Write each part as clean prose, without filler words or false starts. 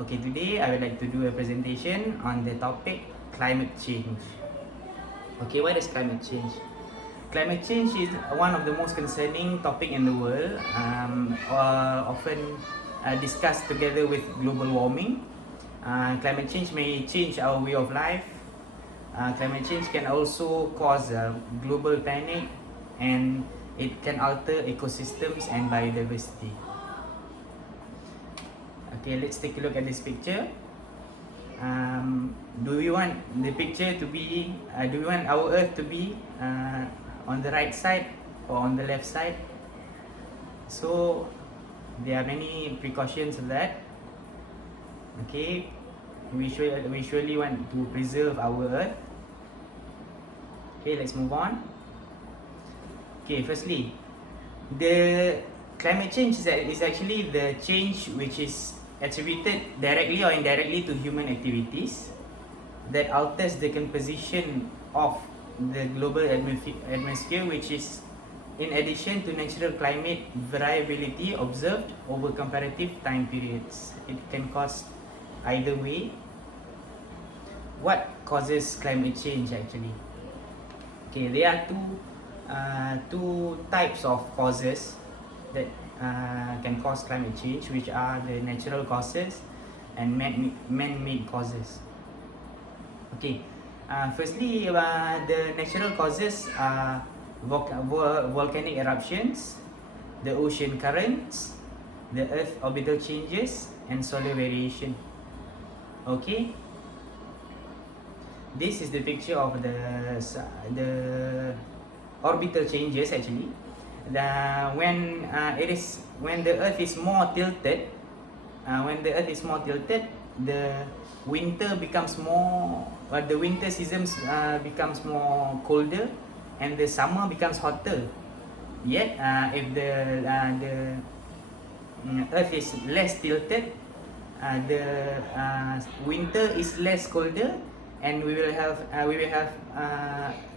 Okay, today I would like to do a presentation on the topic climate change. Okay, what is climate change? Climate change is one of the most concerning topic in the world, often discussed together with global warming. Climate change may change our way of life. Climate change can also cause global panic, and it can alter ecosystems and biodiversity. Okay, let's take a look at this picture. Do we want the picture to be, do we want our earth to be on the right side or on the left side? So there are many precautions of that. Okay, we surely want to preserve our earth. Okay, let's move on. Okay, firstly, the climate change is actually the change which is attributed directly or indirectly to human activities that alters the composition of the global atmosphere, which is in addition to natural climate variability observed over comparative time periods. It can cause either way. What causes climate change actually? Okay, there are two types of causes that can cause climate change, which are the natural causes and man-made causes. Okay, firstly, the natural causes are volcanic eruptions, the ocean currents, the Earth orbital changes, and solar variation. Okay, this is the picture of the orbital changes actually. When the Earth is more tilted, the winter becomes more. The winter seasons becomes more colder, and the summer becomes hotter. Yet, if the Earth is less tilted, the winter is less colder, and we will have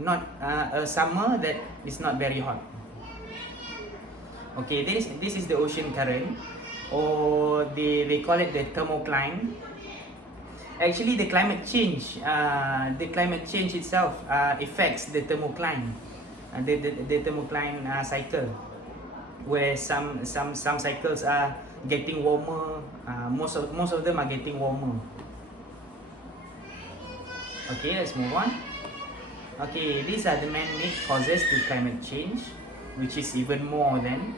not a summer that is not very hot. Okay, this is the ocean current, or they call it the thermocline. Actually, the climate change itself affects the thermocline, the thermocline cycle, where some cycles are getting warmer. Most of them are getting warmer. Okay, let's move on. Okay, these are the man-made causes to climate change, which is even more than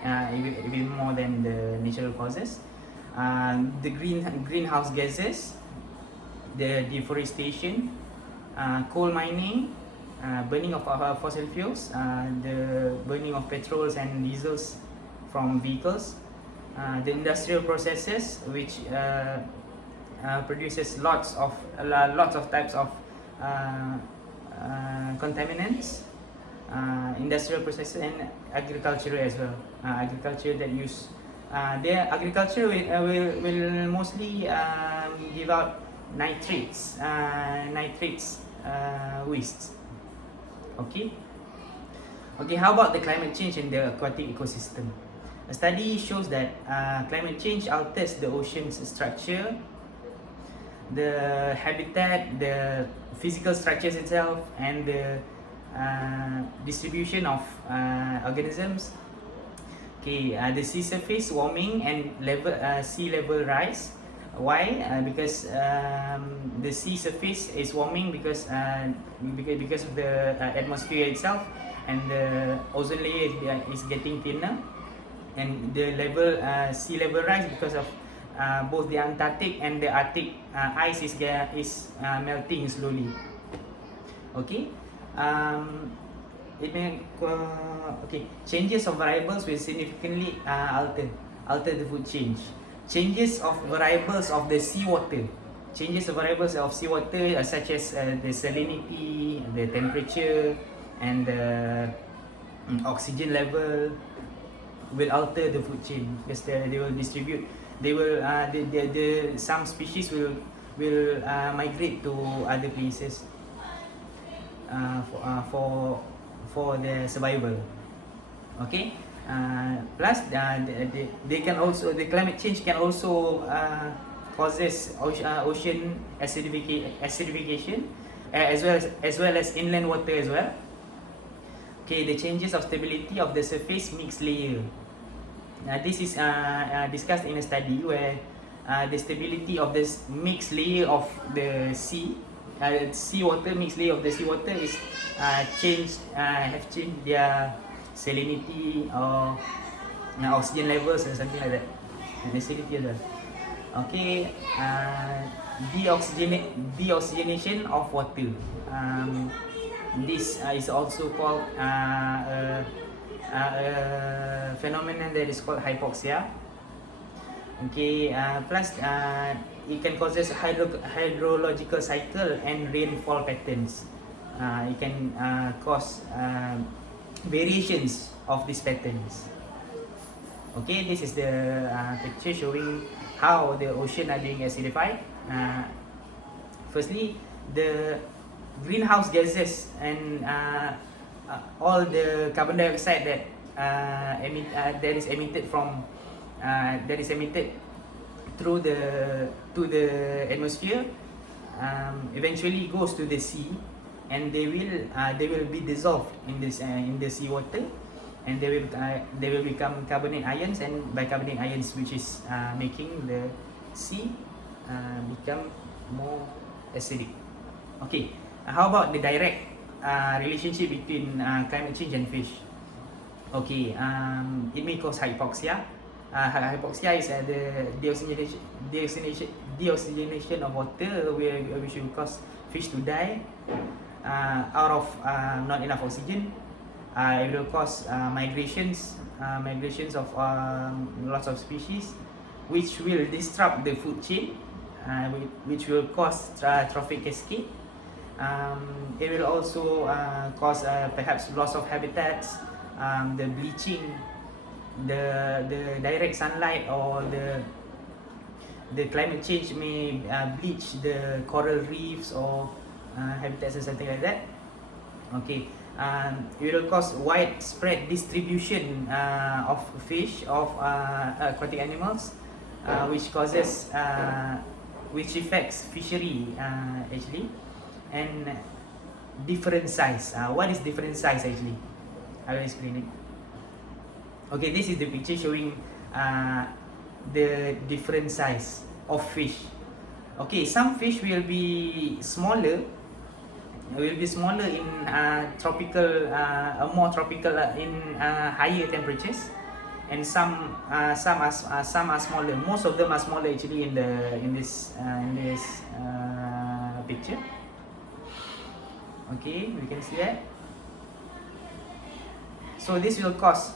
the natural causes. The greenhouse gases, the deforestation, coal mining, burning of fossil fuels, the burning of petrols and diesels from vehicles, the industrial processes, which produces lots of types of contaminants, industrial processes, and agriculture as well. Agriculture that use agriculture will mostly give out nitrates wastes. Okay, how about the climate change in the aquatic ecosystem? A study shows that climate change alters the ocean's structure, the habitat, the physical structures itself, and the distribution of organisms. Okay, the sea surface warming and sea level rise. Why? Because the sea surface is warming because of the atmosphere itself, and the ozone layer is getting thinner, and the sea level rise because of both the Antarctic and the Arctic ice is melting slowly. Okay, changes of variables will significantly alter the food change. Changes of variables of the seawater. Changes of variables of seawater such as the salinity, the temperature, and the oxygen level will alter the food chain, because they will distribute. They will some species will migrate to other places for their survival. Okay, plus they can also, the climate change can also causes ocean acidification, as well as inland water as well. Okay, the changes of stability of the surface mixed layer. This is discussed in a study where the stability of this mixed layer of the seawater, mixed layer of the seawater is have changed their salinity or oxygen levels or something like that, and acidity as well. Okay, deoxygenation of water. This is also called a phenomenon that is called hypoxia. Okay, plus it can causes hydrological cycle and rainfall patterns. It can cause variations of these patterns. Okay, this is the picture showing how the ocean are being acidified. Firstly, the greenhouse gases and all the carbon dioxide that is emitted through the atmosphere eventually goes to the sea, and they will be dissolved in the seawater, and they will become carbonate ions and bicarbonate ions, which is making the sea become more acidic. Okay, how about the direct relationship between climate change and fish? Okay, it may cause hypoxia. Hypoxia is the deoxygenation of water, which will cause fish to die out of not enough oxygen. It will cause migrations of lots of species, which will disrupt the food chain, which will cause trophic cascade. It will also cause perhaps loss of habitats, the bleaching, the direct sunlight or the climate change may bleach the coral reefs or habitats or something like that. Okay, it will cause widespread distribution of fish, of aquatic animals, which affects fishery actually, and different size. What is different size actually? I will explain it. Okay, this is the picture showing the different size of fish. Okay, some fish will be smaller. In tropical, more tropical in higher temperatures, and some are smaller. Most of them are smaller actually in this picture. Okay, we can see that. So this will cause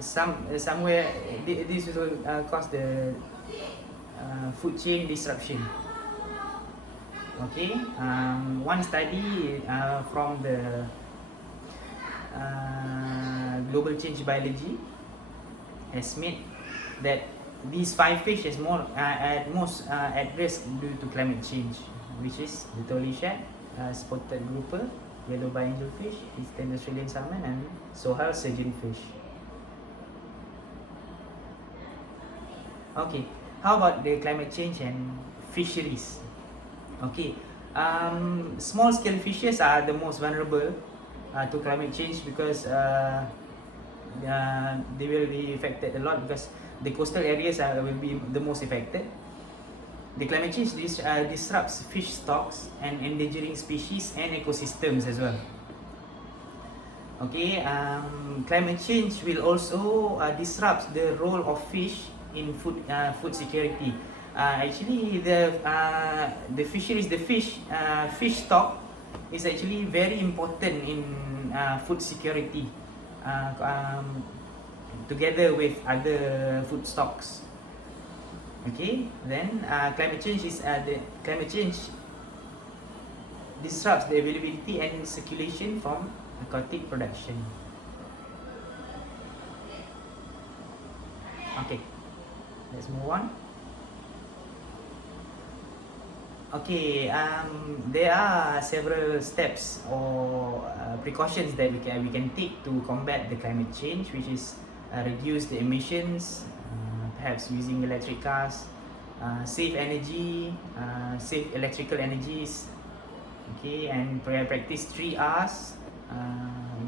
somewhere this will cause the food chain disruption. Okay, one study from the global change biology has made that these 5 fish is more at risk due to climate change, which is the tolly shad, spotted grouper, yellow-eye angelfish, eastern Australian salmon, and sohal surgeonfish. Okay, how about the climate change and fisheries? Okay, small-scale fishes are the most vulnerable to climate change because they will be affected a lot, because the coastal areas will be the most affected. The climate change disrupts fish stocks and endangering species and ecosystems as well. Okay, climate change will also disrupt the role of fish in food security. Actually, the fish stock is actually very important in food security, together with other food stocks. Okay, then climate change disrupts the availability and circulation from aquatic production. Okay, let's move on. Okay, there are several steps or precautions that we can take to combat the climate change, which is reduce the emissions, perhaps using electric cars, save energy, save electrical energies. Okay, and practice 3 R's,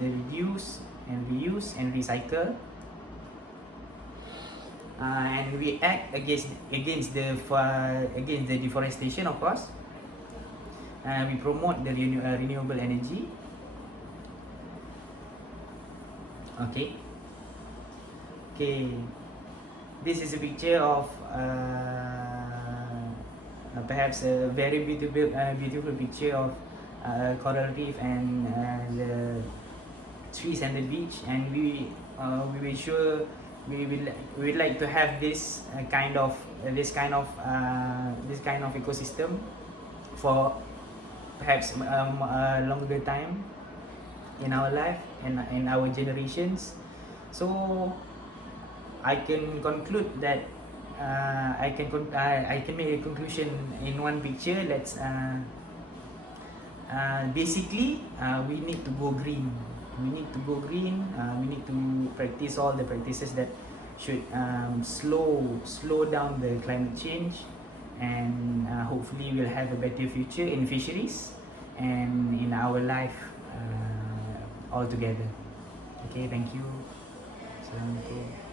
the reduce and reuse and recycle. And we act against the deforestation, of course. We promote the renewable energy. Okay. This is a picture of perhaps a very beautiful picture of coral reef and the trees and the beach, and we will sure we would like to have this kind of ecosystem for perhaps a longer time in our life and in our generations. So I can conclude that I can make a conclusion in one picture. Let's basically we need to go green. We need to practice all the practices that should slow down the climate change, and hopefully we'll have a better future in fisheries and in our life all together. Okay, thank you. Assalamualaikum.